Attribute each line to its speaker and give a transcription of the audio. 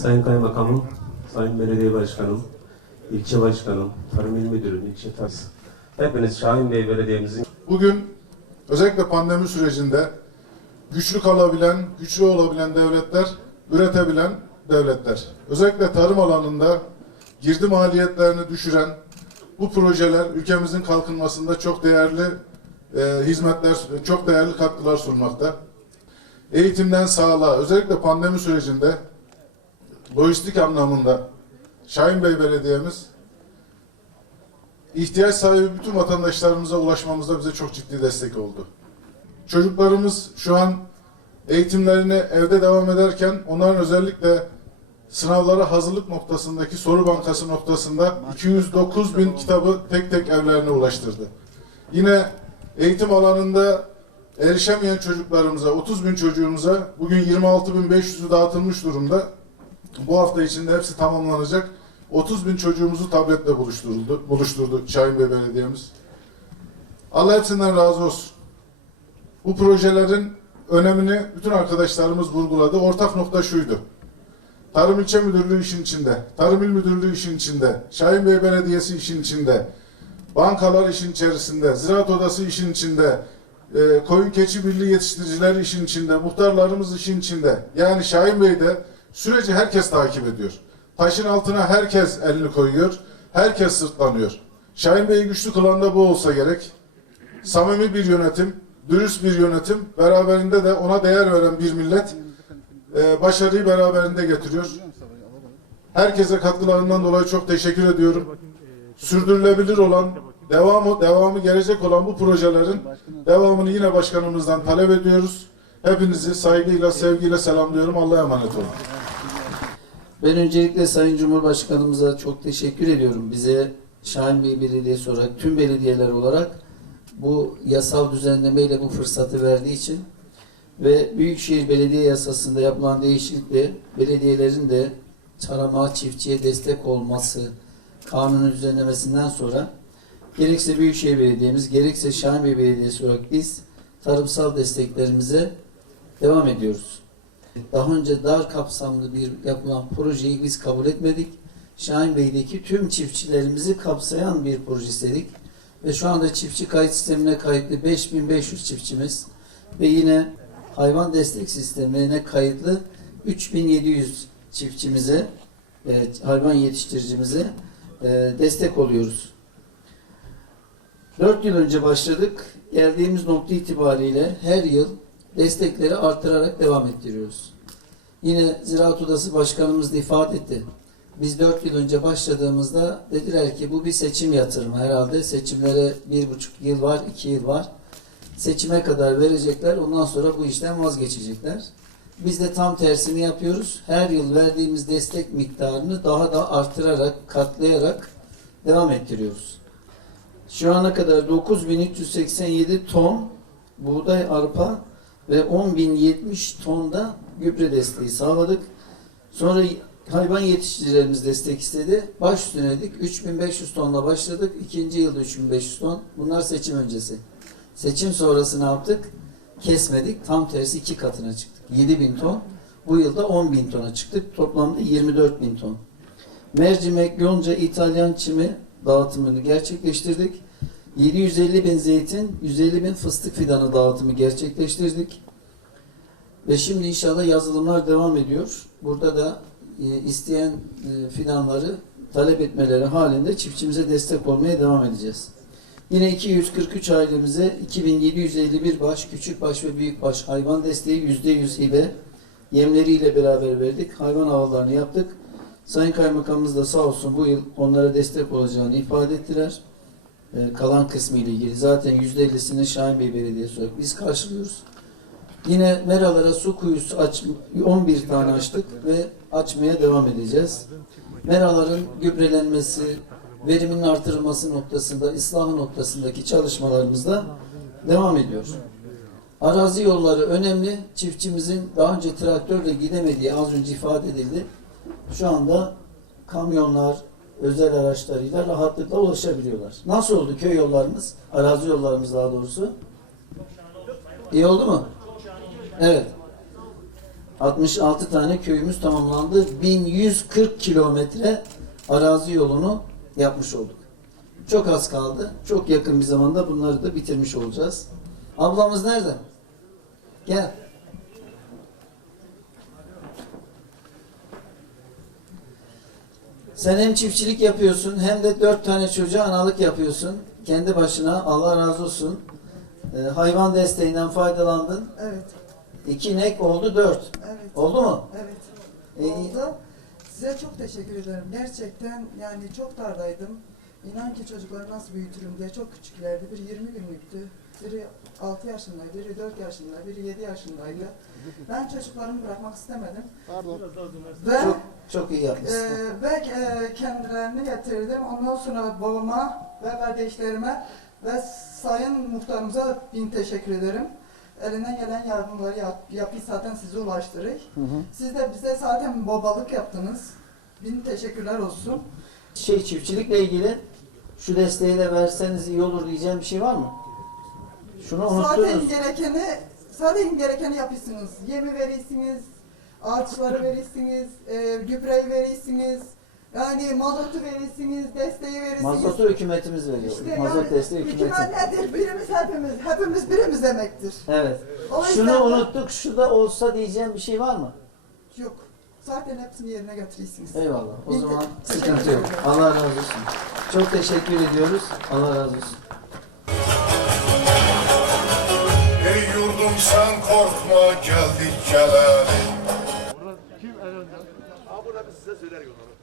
Speaker 1: Sayın Kaymakamım, Sayın Belediye Başkanım, ilçe başkanım, Tarım İl Müdürüm, ilçe tas. Hepiniz Şahin Bey Belediye'mizin Bugün özellikle pandemi sürecinde güçlü kalabilen, güçlü olabilen devletler, üretebilen devletler. Özellikle tarım alanında girdi maliyetlerini düşüren bu projeler ülkemizin kalkınmasında çok değerli e, hizmetler, çok değerli katkılar sunmakta. Eğitimden sağlığa, özellikle pandemi sürecinde lojistik anlamında Şahin Bey Belediye'miz ihtiyaç sahibi bütün vatandaşlarımıza ulaşmamızda bize çok ciddi destek oldu. Çocuklarımız şu an eğitimlerine evde devam ederken onların özellikle sınavlara hazırlık noktasındaki soru bankası noktasında 209 bin kitabı tek tek evlerine ulaştırdı. Yine eğitim alanında erişemeyen çocuklarımıza, 30 bin çocuğumuza bugün 26 bin 500'ü dağıtılmış durumda. Bu hafta içinde hepsi tamamlanacak. 30 bin çocuğumuzu tabletle buluşturuldu, buluşturdu Şahin Bey Belediye'miz. Allah hepsinden razı olsun. Bu projelerin önemini bütün arkadaşlarımız vurguladı. Ortak nokta şuydu. Tarım İlçe Müdürlüğü işin içinde, Tarım İl Müdürlüğü işin içinde, Şahin Bey Belediyesi işin içinde, bankalar işin içerisinde, Ziraat Odası işin içinde, e, koyun keçi birliği yetiştiricileri işin içinde, muhtarlarımız işin içinde. Yani Şahin Bey'de süreci herkes takip ediyor. Taşın altına herkes elini koyuyor, herkes sırtlanıyor. Şahin Bey'i güçlü kılan da bu olsa gerek. Samimi bir yönetim, dürüst bir yönetim, beraberinde de ona değer veren bir millet e, başarıyı beraberinde getiriyor. Herkese katkılarından dolayı çok teşekkür ediyorum. Sürdürülebilir olan, devamı devamı gelecek olan bu projelerin devamını yine başkanımızdan talep ediyoruz. Hepinizi saygıyla, sevgiyle selamlıyorum. Allah'a emanet olun.
Speaker 2: Ben öncelikle Sayın Cumhurbaşkanımıza çok teşekkür ediyorum. Bize Şahin Bey Belediyesi olarak, tüm belediyeler olarak bu yasal düzenlemeyle bu fırsatı verdiği için ve Büyükşehir Belediye Yasası'nda yapılan değişiklikle belediyelerin de tarama, çiftçiye destek olması kanunun düzenlemesinden sonra gerekse Büyükşehir Belediye'miz, gerekse Şahin Bey Belediyesi olarak biz tarımsal desteklerimize devam ediyoruz. Daha önce dar kapsamlı bir yapılan projeyi biz kabul etmedik. Şahin Bey'deki tüm çiftçilerimizi kapsayan bir proje istedik. Ve şu anda çiftçi kayıt sistemine kayıtlı 5500 çiftçimiz ve yine hayvan destek sistemine kayıtlı 3700 çiftçimize, e, hayvan yetiştiricimize e, destek oluyoruz. 4 yıl önce başladık. Geldiğimiz nokta itibariyle her yıl destekleri artırarak devam ettiriyoruz. Yine Ziraat Odası Başkanımız da ifade etti. Biz dört yıl önce başladığımızda dediler ki bu bir seçim yatırımı herhalde. Seçimlere bir buçuk yıl var, iki yıl var. Seçime kadar verecekler, ondan sonra bu işten vazgeçecekler. Biz de tam tersini yapıyoruz. Her yıl verdiğimiz destek miktarını daha da artırarak, katlayarak devam ettiriyoruz. Şu ana kadar 9387 ton buğday arpa ve 10.070 ton da gübre desteği sağladık. Sonra hayvan yetiştiricilerimiz destek istedi. Baş üstüne dedik. 3500 tonla başladık. İkinci yılda 3500 ton. Bunlar seçim öncesi. Seçim sonrası ne yaptık? Kesmedik. Tam tersi iki katına çıktık. 7000 ton. Bu yılda 10.000 tona çıktık. Toplamda 24.000 ton. Mercimek, yonca, İtalyan çimi dağıtımını gerçekleştirdik. 750 bin zeytin, 150 bin fıstık fidanı dağıtımı gerçekleştirdik. Ve şimdi inşallah yazılımlar devam ediyor. Burada da e, isteyen e, fidanları talep etmeleri halinde çiftçimize destek olmaya devam edeceğiz. Yine 243 ailemize 2751 baş, küçük baş ve büyük baş hayvan desteği %100 hibe yemleriyle beraber verdik. Hayvan avalarını yaptık. Sayın Kaymakamımız da sağ olsun bu yıl onlara destek olacağını ifade ettiler. Ee, kalan kısmı ile ilgili zaten %50'sini Şahin Bey Belediyesi olarak biz karşılıyoruz. Yine meralara su kuyusu aç, 11 tane açtık ve açmaya devam edeceğiz. Meraların gübrelenmesi, veriminin artırılması noktasında, ıslahı noktasındaki çalışmalarımız da devam ediyor. Arazi yolları önemli. Çiftçimizin daha önce traktörle gidemediği az önce ifade edildi. Şu anda kamyonlar, özel araçlarıyla rahatlıkla ulaşabiliyorlar. Nasıl oldu köy yollarımız, arazi yollarımız daha doğrusu? İyi oldu mu? Evet. 66 tane köyümüz tamamlandı. 1140 kilometre arazi yolunu yapmış olduk. Çok az kaldı. Çok yakın bir zamanda bunları da bitirmiş olacağız. Ablamız nerede? Gel. Sen hem çiftçilik yapıyorsun hem de dört tane çocuğa analık yapıyorsun. Kendi başına Allah razı olsun. Ee, hayvan desteğinden faydalandın. Evet, İki inek oldu dört.
Speaker 3: evet, Oldu mu? evet. Ee, Oldu. Size çok teşekkür ederim. Gerçekten yani çok dardaydım. İnan ki çocukları nasıl büyütürüm diye çok küçüklerdi. Biri 20 günlüktü. Biri 6 yaşındaydı, biri 4 yaşında, biri 7 yaşındaydı. Ben çocuklarımı bırakmak istemedim. Ve Çok
Speaker 2: çok iyi yapmışsın.
Speaker 3: ve e, kendilerini getirdim. Ondan sonra babama ve kardeşlerime ve sayın muhtarımıza bin teşekkür ederim. Elinden gelen yardımları yap, yapıyı zaten size ulaştırır. Hı hı. Siz de bize zaten babalık yaptınız. Bin teşekkürler olsun. Şey çiftçilikle ilgili
Speaker 2: şu desteği de verseniz iyi olur diyeceğim bir şey var mı? Şunu Zaten unuttunuz.
Speaker 3: gerekeni zaten gerekeni yapıyorsunuz. Yemi verirsiniz, ağaçları verirsiniz, e, gübreyi verirsiniz. Yani mazotu verirsiniz, desteği verirsiniz. Mazotu
Speaker 2: hükümetimiz veriyor. İşte Mazot yani desteği hükümet hükümetin.
Speaker 3: nedir? Birimiz hepimiz. Hepimiz birimiz demektir.
Speaker 2: Evet. O yüzden Şunu de- unuttuk. Şu da olsa diyeceğim bir şey var mı?
Speaker 3: Yok. Zaten hepsini yerine getirirsiniz. Eyvallah. O Biz- zaman
Speaker 2: sıkıntı yok. Allah razı olsun. Çok teşekkür ediyoruz. Allah razı olsun.
Speaker 1: Ey yurdum sen korkma geldik geleli
Speaker 3: söyler yolları.